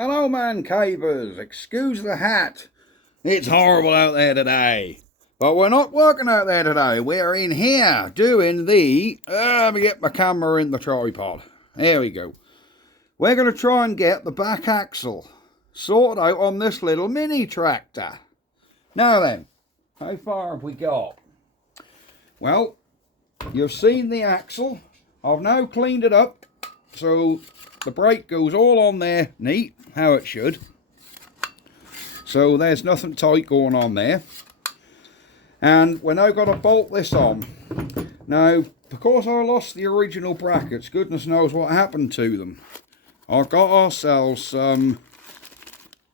Hello man cavers, excuse the hat. It's horrible out there today. But we're not working out there today, we're in here doing the, let me get my camera in the tripod. There we go. We're going to try and get the back axle sorted out on this little mini tractor. Now then, how far have we got? Well, you've seen the axle. I've now cleaned it up so the brake goes all on there neat, how it should. So there's nothing tight going on there. And we're now going to bolt this on. Now, because I lost the original brackets, goodness knows what happened to them. I've got ourselves some,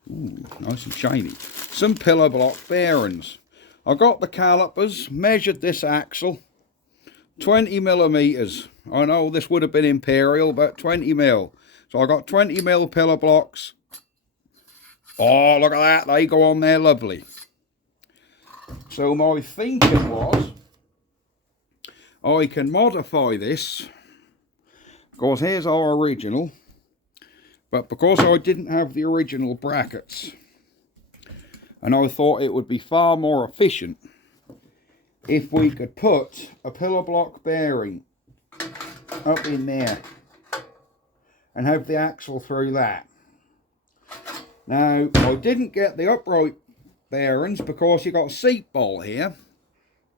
nice and shiny, some pillar block bearings. I got the calipers, measured this axle, 20 millimeters. I know this would have been imperial, but 20 mil. So I got 20 mil pillar blocks. Oh, look at that, they go on there lovely. So my thinking was, I can modify this, because here's our original, but because I didn't have the original brackets, and I thought it would be far more efficient if we could put a pillar block bearing up in there and have the axle through that. Now, I didn't get the upright bearings because you got a seat bolt here,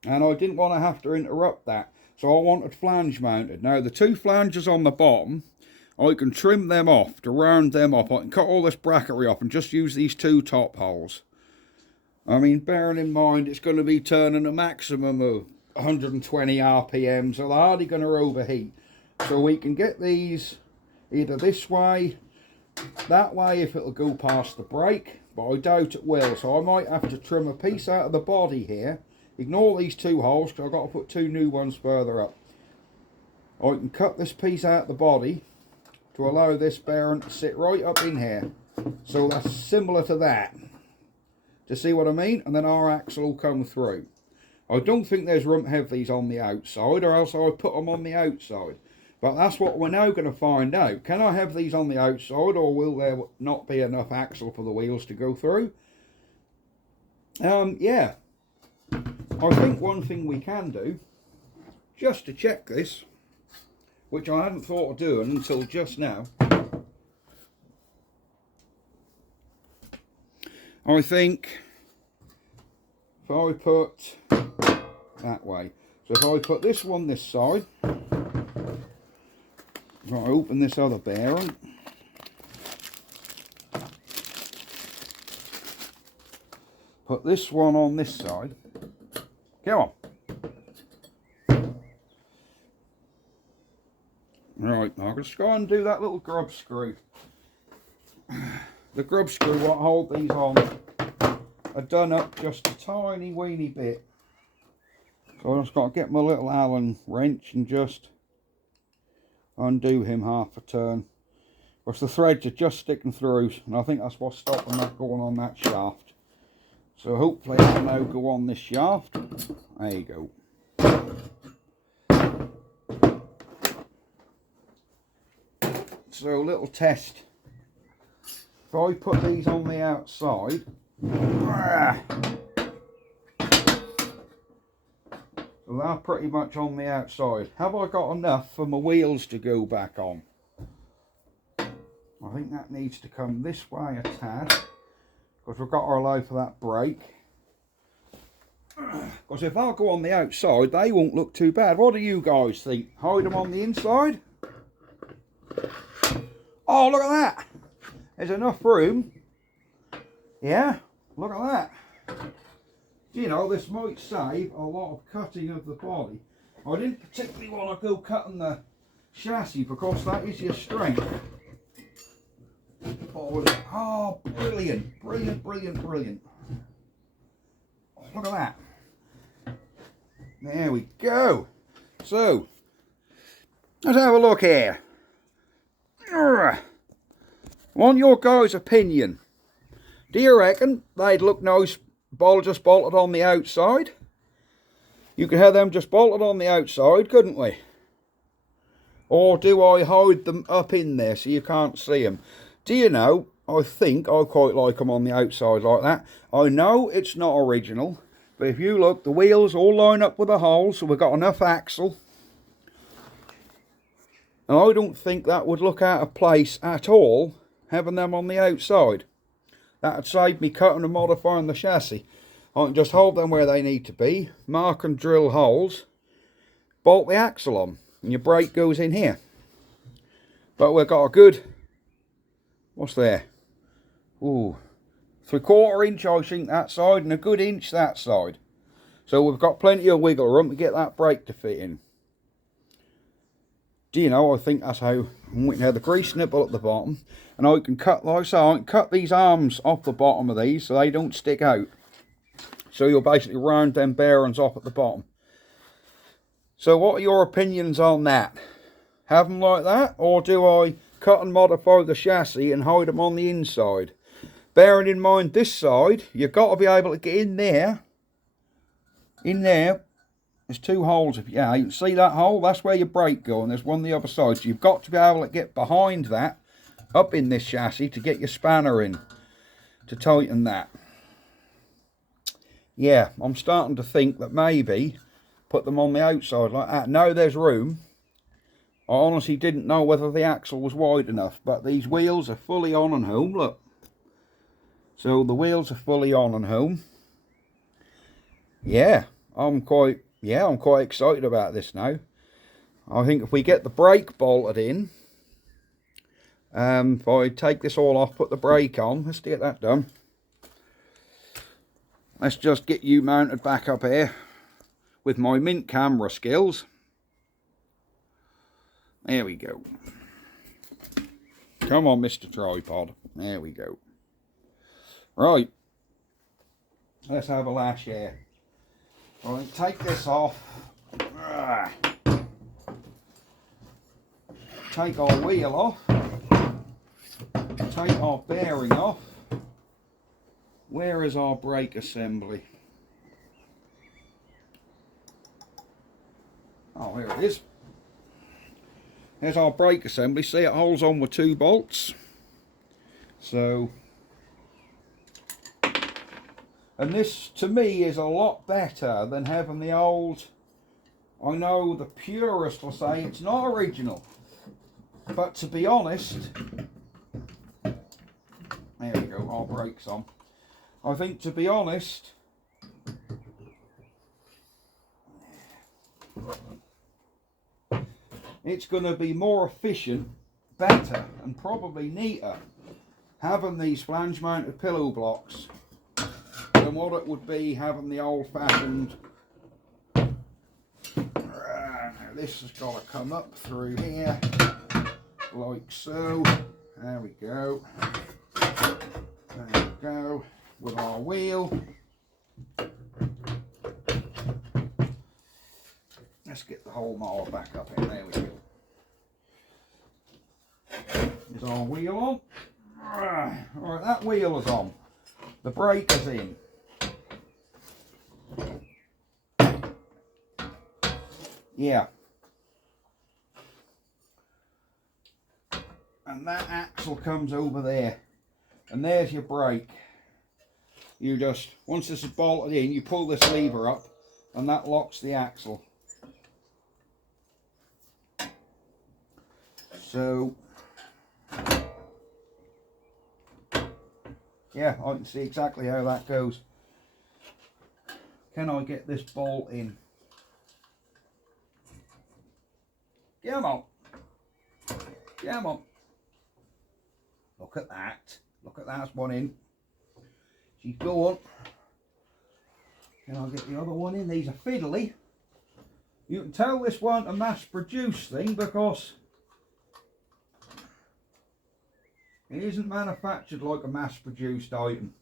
and I didn't want to have to interrupt that, so I wanted flange mounted. Now, the two flanges on the bottom, I can trim them off to round them up. I can cut all this bracketry off and just use these two top holes. I mean, bearing in mind it's going to be turning a maximum of 120 RPM, so they're hardly going to overheat. So we can get these either this way, that way if it'll go past the brake, but I doubt it will. So I might have to trim a piece out of the body here. Ignore these two holes because I've got to put two new ones further up. I can cut this piece out of the body to allow this bearing to sit right up in here. So that's similar to that. To see what I mean? And then our axle will come through. I don't think there's room to have these on the outside, or else I would put them on the outside. But that's what we're now going to find out. Can I have these on the outside, or will there not be enough axle for the wheels to go through? Yeah. I think one thing we can do, just to check this, which I hadn't thought of doing until just now, I think if I put that way, so if I put this one this side, if I open this other bearing, put this one on this side, come on. Right, I'll just go and do that little grub screw. The grub screw what hold these on are done up just a tiny weeny bit. So I just got to get my little Allen wrench and just undo him half a turn. Because the threads are just sticking through, and I think that's what's stopping that going on that shaft. So hopefully that'll now go on this shaft. There you go. So little test. If I put these on the outside, so they're pretty much on the outside. Have I got enough for my wheels to go back on? I think that needs to come this way a tad, because we've got to allow for that brake. Because if I go on the outside, they won't look too bad. What do you guys think? Hide them on the inside? Oh, look at that! There's enough room. Yeah, look at that. You know, this might save a lot of cutting of the body. I didn't particularly want to go cutting the chassis because that is your strength. Oh, brilliant, brilliant, brilliant, brilliant. Oh, look at that. There we go. So, let's have a look here. Want your guys' opinion. Do you reckon they'd look nice just bolted on the outside? You could have them just bolted on the outside, couldn't we? Or do I hide them up in there so you can't see them? Do you know, I think I quite like them on the outside like that. I know it's not original, but if you look, the wheels all line up with the holes, so we've got enough axle. And I don't think that would look out of place at all, having them on the outside. That would save me cutting and modifying the chassis. I can just hold them where they need to be, mark and drill holes, bolt the axle on, and your brake goes in here. But we've got a good, what's there? Ooh, 3/4 inch I think that side, and a good inch that side. So we've got plenty of wiggle room to get that brake to fit in. Do you know, I think that's how we can have the grease nipple at the bottom, and I can cut, like I say, I can cut these arms off the bottom of these so they don't stick out. So you'll basically round them bearings off at the bottom. So what are your opinions on that? Have them like that, or do I cut and modify the chassis and hide them on the inside? Bearing in mind this side, you've got to be able to get in there. In there, there's 2 holes. Yeah, you can see that hole, that's where your brake goes, and there's one on the other side. So you've got to be able to get behind that, up in this chassis, to get your spanner in, to tighten that. Yeah, I'm starting to think that maybe put them on the outside like that. No, there's room. I honestly didn't know whether the axle was wide enough, but these wheels are fully on and home, look. So the wheels are fully on and home. Yeah, I'm quite excited about this now. I think if we get the brake bolted in, if I take this all off, put the brake on, let's get that done. Let's just get you mounted back up here with my mint camera skills. There we go. Come on, Mr. Tripod. There we go. Right. Let's have a lash here. Right, take this off. Take our wheel off. Take our bearing off. Where is our brake assembly? Oh, here it is. There's our brake assembly. See, it holds on with 2 bolts. So, and this to me is a lot better than having the old, I know the purist will say it's not original, but to be honest, there we go, our brake's on. I think, to be honest, it's going to be more efficient, better, and probably neater having these flange mounted pillow blocks than what it would be having the old fashioned. Now this has got to come up through here like so. There we go. There we go. With our wheel. Let's get the whole mower back up here. There we go. Is our wheel on? Right, that wheel is on. The brake is in. Yeah. And that axle comes over there. And there's your brake. You just, once this is bolted in, you pull this lever up and that locks the axle. So, yeah, I can see exactly how that goes. Can I get this bolt in? Come on. Come on. Look at that. Look at that one in. She's going. Can I get the other one in? These are fiddly. You can tell this one a mass-produced thing because it isn't manufactured like a mass-produced item.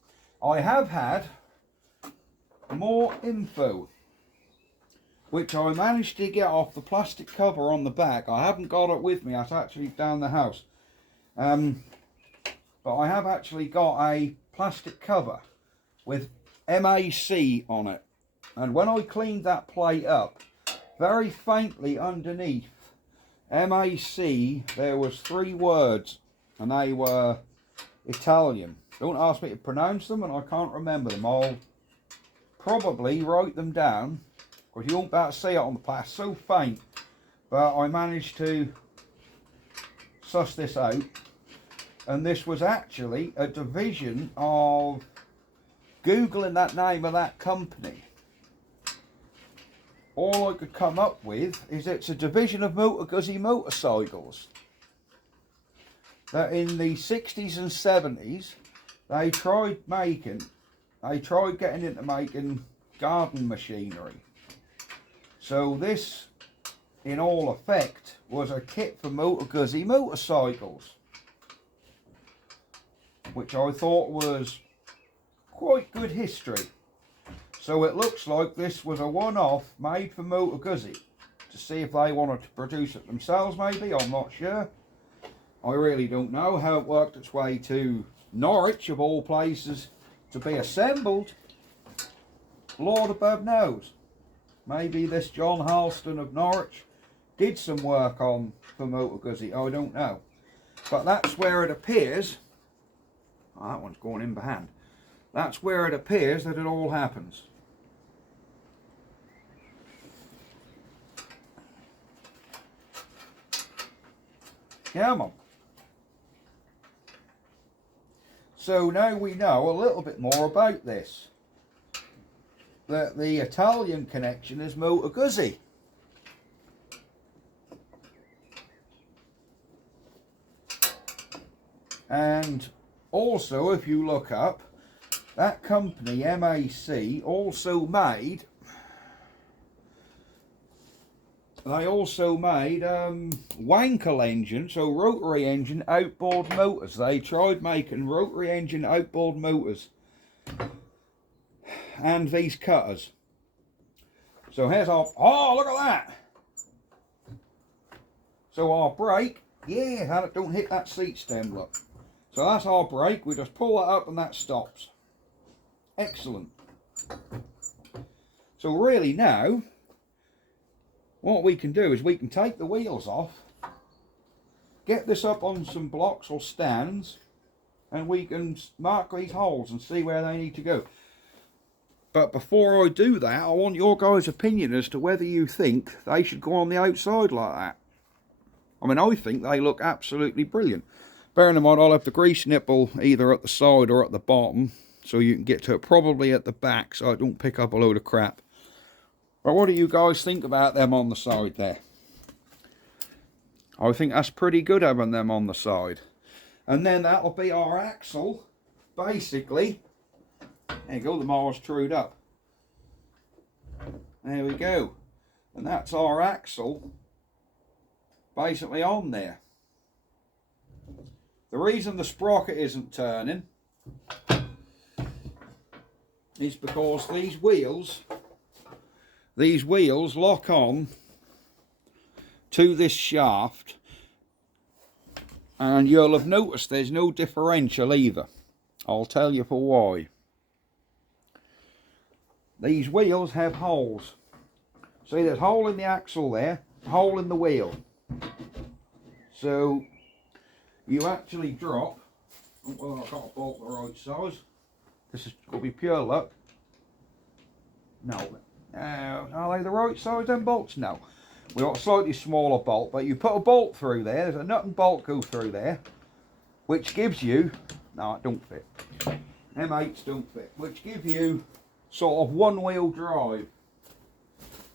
I have had more info, which I managed to get off the plastic cover on the back. I haven't got it with me. It's actually down the house. But I have actually got a plastic cover with MAC on it. And when I cleaned that plate up, very faintly underneath MAC, there was 3 words. And they were Italian. Don't ask me to pronounce them, and I can't remember them. I'll probably write them down, because you won't be able to see it on the plate. It's so faint. But I managed to suss this out. And this was actually a division of, Googling that name of that company, all I could come up with is it's a division of Motor Guzzi motorcycles. That in the 60s and 70s, they tried getting into making garden machinery. So this, in all effect, was a kit for Motor Guzzi motorcycles, which I thought was quite good history. So it looks like this was a one-off made for Motor Guzzi, to see if they wanted to produce it themselves maybe, I'm not sure. I really don't know how it worked its way to Norwich, of all places, to be assembled. Lord above knows. Maybe this John Halston of Norwich did some work on for Motor Guzzi, I don't know. But that's where it appears, oh, that one's going in behind. That's where it appears that it all happens. Come on. So now we know a little bit more about this. That the Italian connection is Motor Guzzi. And also, if you look up, that company, MAC, also made, Wankel engine, so rotary engine outboard motors. They tried making rotary engine outboard motors and these cutters. So here's our, oh, look at that. So our brake, yeah, and it don't hit that seat stem, look. So that's our brake, we just pull that up and that stops. Excellent. So really now, what we can do is we can take the wheels off, get this up on some blocks or stands, and we can mark these holes and see where they need to go. But before I do that, I want your guys' opinion as to whether you think they should go on the outside like that. I mean, I think they look absolutely brilliant. Bearing in mind, I'll have the grease nipple either at the side or at the bottom, so you can get to it probably at the back, so I don't pick up a load of crap. But what do you guys think about them on the side there? I think that's pretty good having them on the side. And then that'll be our axle, basically. There you go, the mower's trued up. There we go. And that's our axle, basically on there. The reason the sprocket isn't turning is because these wheels lock on to this shaft, and you'll have noticed there's no differential either. I'll tell you for why. These wheels have holes. See, there's a hole in the axle there, a hole in the wheel. So you actually drop, well, I've got a bolt the right size. This is going to be pure luck. No. Are they the right size, them bolts? No. We've got a slightly smaller bolt, but you put a bolt through there, there's a nut and bolt go through there, which gives you, no, it don't fit. M8s don't fit, which give you sort of one wheel drive.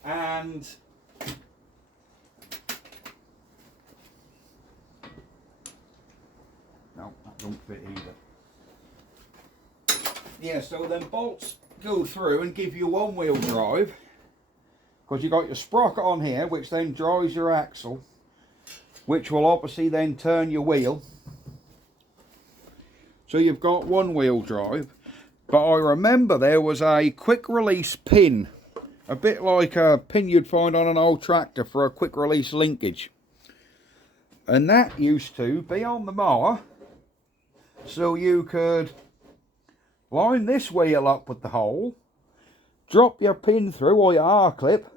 And no, that don't fit either. Yeah, so then bolts go through and give you one wheel drive, because you've got your sprocket on here, which then drives your axle, which will obviously then turn your wheel. So you've got one wheel drive. But I remember there was a quick release pin, a bit like a pin you'd find on an old tractor for a quick release linkage. And that used to be on the mower, so you could line this wheel up with the hole, drop your pin through or your R-clip,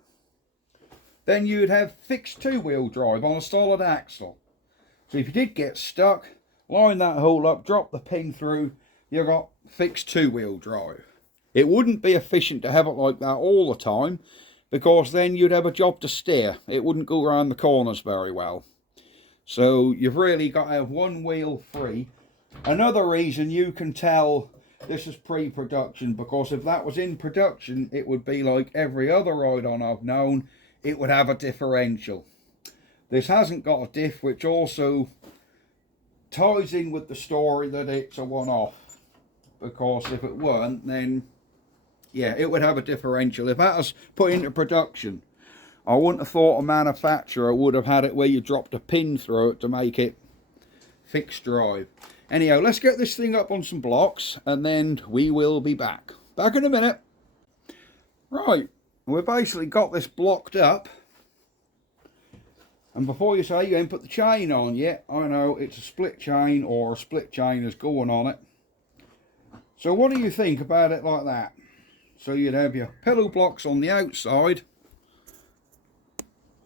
then you'd have fixed two-wheel drive on a solid axle. So if you did get stuck, line that hole up, drop the pin through, you've got fixed two-wheel drive. It wouldn't be efficient to have it like that all the time, because then you'd have a job to steer. It wouldn't go around the corners very well. So you've really got to have one wheel free. Another reason you can tell this is pre-production, because if that was in production, it would be like every other ride-on I've known. It would have a differential. This hasn't got a diff, which also ties in with the story that it's a one-off. Because if it weren't, then yeah, it would have a differential. If that was put into production, I wouldn't have thought a manufacturer would have had it where you dropped a pin through it to make it fixed drive. Anyhow, let's get this thing up on some blocks and then we will be back. Back in a minute. Right, we've basically got this blocked up. And before you say you ain't put the chain on yet, I know it's a split chain, or a split chain is going on it. So what do you think about it like that? So you'd have your pillow blocks on the outside.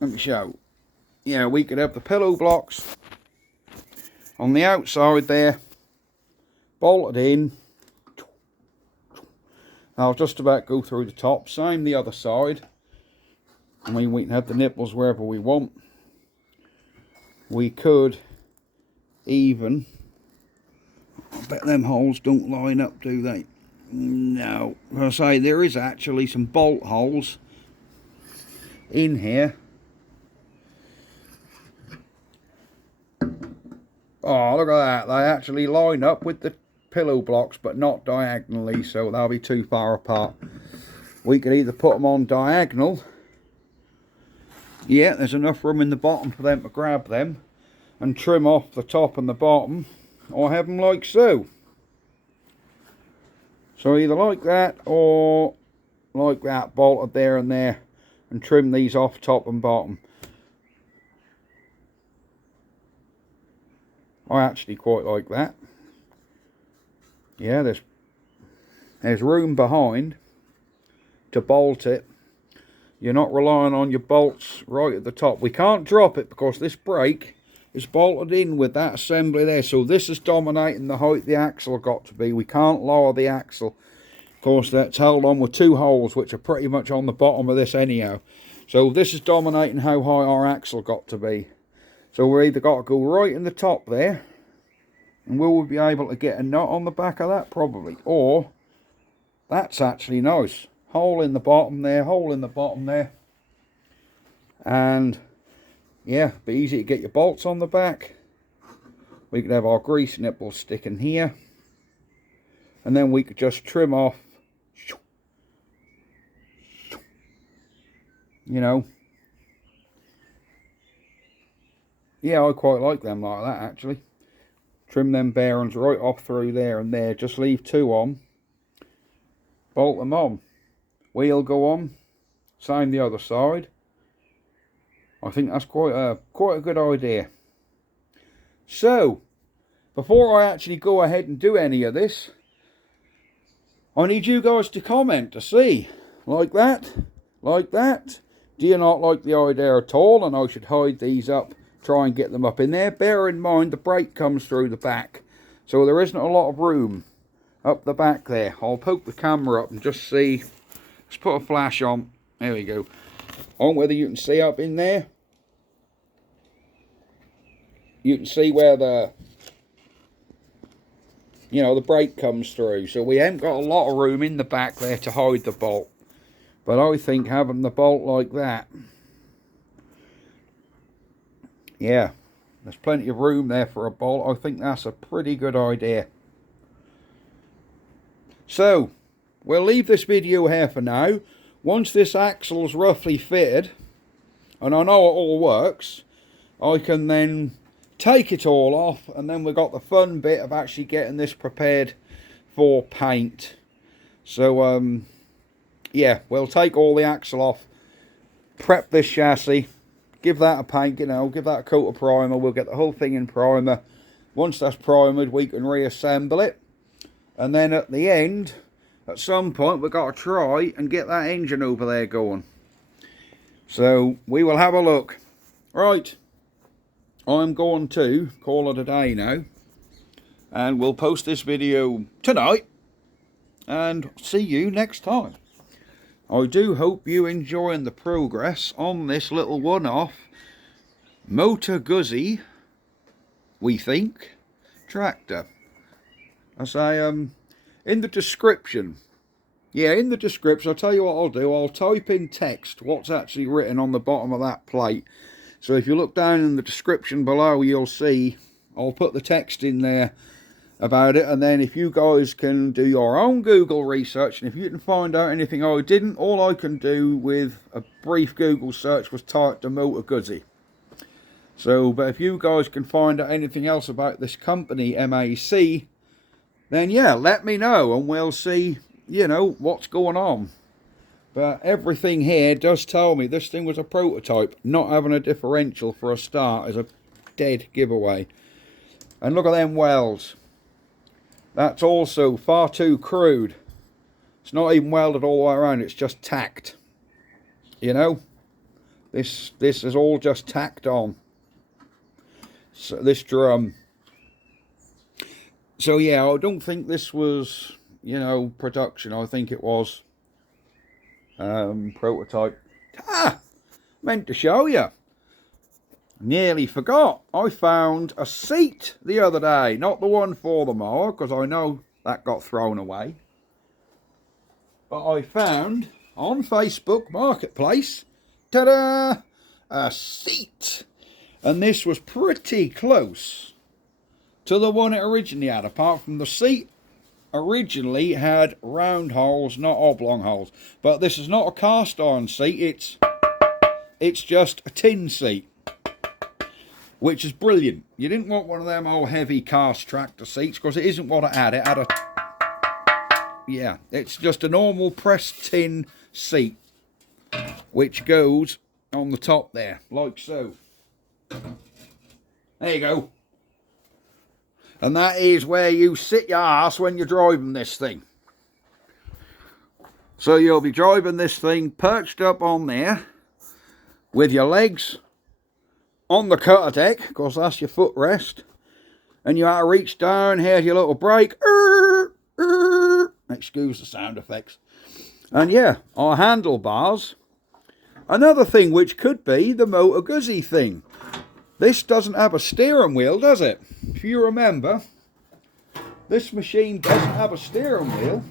Let me show. Yeah, we could have the pillow blocks on the outside there, bolted in. I'll just about go through the top. Same the other side. I mean, we can have the nipples wherever we want. We could even, I bet them holes don't line up, do they? No. I say there is actually some bolt holes in here. Oh, look at that. They actually line up with the pillow blocks, but not diagonally, so they'll be too far apart. We could either put them on diagonal. Yeah, there's enough room in the bottom for them to grab them and trim off the top and the bottom, or have them like so. So either like that or like that, bolted there and there, and trim these off top and bottom. I actually quite like that. Yeah, there's room behind to bolt it. You're not relying on your bolts right at the top. We can't drop it because this brake is bolted in with that assembly there. So this is dominating the height the axle got to be. We can't lower the axle. Of course, that's held on with two holes, which are pretty much on the bottom of this anyhow. So this is dominating how high our axle got to be. So we're either got to go right in the top there, and will we be able to get a nut on the back of that? Probably. Or, that's actually nice. Hole in the bottom there, hole in the bottom there. And, yeah, be easy to get your bolts on the back. We could have our grease nipples sticking here. And then we could just trim off, you know. Yeah, I quite like them like that, actually. Trim them bearings right off through there and there. Just leave two on. Bolt them on. Wheel go on. Same the other side. I think that's quite a good idea. So, before I actually go ahead and do any of this, I need you guys to comment to see. Like that? Like that? Do you not like the idea at all? And I should hide these up. Try and get them up in there. Bear in mind the brake comes through the back, so there isn't a lot of room up the back there. I'll poke the camera up and just see. Let's put a flash on. There we go. On whether you can see up in there. You can see where the, you know, the brake comes through. So we haven't got a lot of room in the back there to hide the bolt. But I think having the bolt like that, yeah, there's plenty of room there for a bolt. I think that's a pretty good idea. So, we'll leave this video here for now. Once this axle's roughly fitted, and I know it all works, I can then take it all off, and then we've got the fun bit of actually getting this prepared for paint. So, yeah, we'll take all the axle off, prep this chassis, give that a paint, you know, give that a coat of primer. We'll get the whole thing in primer. Once that's primered, we can reassemble it. And then at the end, at some point, we've got to try and get that engine over there going. So, we will have a look. Right, I'm going to call it a day now. And we'll post this video tonight. And see you next time. I do hope you enjoying the progress on this little one-off Motor Guzzi, we think, tractor. I say, in the description, in the description, I'll tell you what I'll do. I'll type in text what's actually written on the bottom of that plate. So if you look down in the description below, you'll see I'll put the text in there about it. And then if you guys can do your own Google research, and if you can find out anything I didn't, all I can do with a brief Google search was type the Motor Guzzi. So, but if you guys can find out anything else about this company, MAC, then yeah, let me know and we'll see, you know, what's going on. But everything here does tell me this thing was a prototype. Not having a differential for a start is a dead giveaway. And look at them welds. That's also far too crude. It's not even welded all the way around, it's just tacked. You know? This is all just tacked on. So this drum. So yeah, I don't think this was, you know, production. I think it was prototype. Meant to show you. Nearly forgot. I found a seat the other day. Not the one for the mower, because I know that got thrown away. But I found on Facebook Marketplace, ta-da, a seat. And this was pretty close to the one it originally had, apart from the seat originally had round holes, not oblong holes. But this is not a cast iron seat, it's just a tin seat, which is brilliant. You didn't want one of them old heavy cast tractor seats, because it isn't what it had. It had a, yeah, it's just a normal pressed tin seat, which goes on the top there, like so. There you go. And that is where you sit your ass when you're driving this thing. So you'll be driving this thing perched up on there with your legs on the cutter deck, because that's your footrest. And you have to reach down here to your little brake. Excuse the sound effects. And yeah, our handlebars. Another thing which could be the Motor Guzzi thing. This doesn't have a steering wheel, does it? If you remember, this machine doesn't have a steering wheel.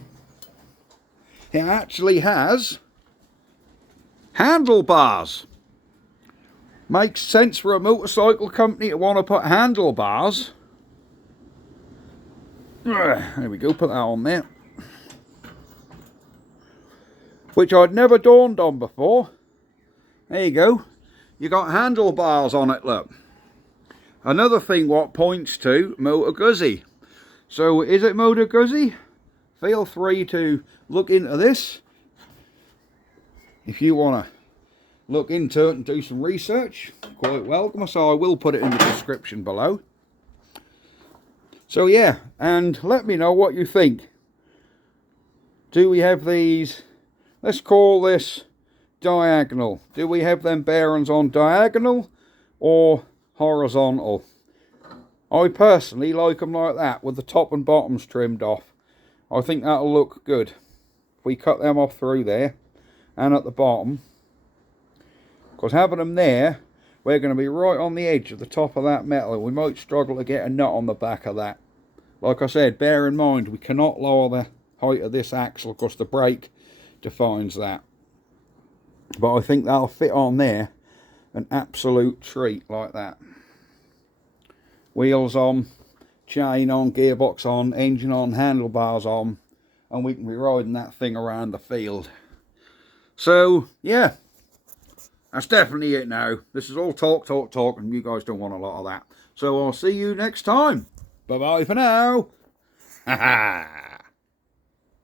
It actually has handlebars. Makes sense for a motorcycle company to want to put handlebars. There we go, put that on there. Which I'd never dawned on before. There you go. You got handlebars on it, look. Another thing what points to Motor Guzzi. So is it Motor Guzzi? Feel free to look into this if you want to look into it and do some research. Quite welcome. So I will put it in the description below. So yeah, and let me know what you think. Do we have these, let's call this diagonal. Do we have them bearings on diagonal or horizontal? I personally like them like that, with the top and bottoms trimmed off. I think that'll look good. If we cut them off through there and at the bottom, because having them there, we're going to be right on the edge of the top of that metal. We might struggle to get a nut on the back of that. Like I said, bear in mind we cannot lower the height of this axle because the brake defines that. But I think that'll fit on there, an absolute treat like that. Wheels on, chain on, gearbox on, engine on, handlebars on, and we can be riding that thing around the field. So yeah, that's definitely it now. This is all talk, talk, talk, and you guys don't want a lot of that. So I'll see you next time. Bye bye for now. Ha ha.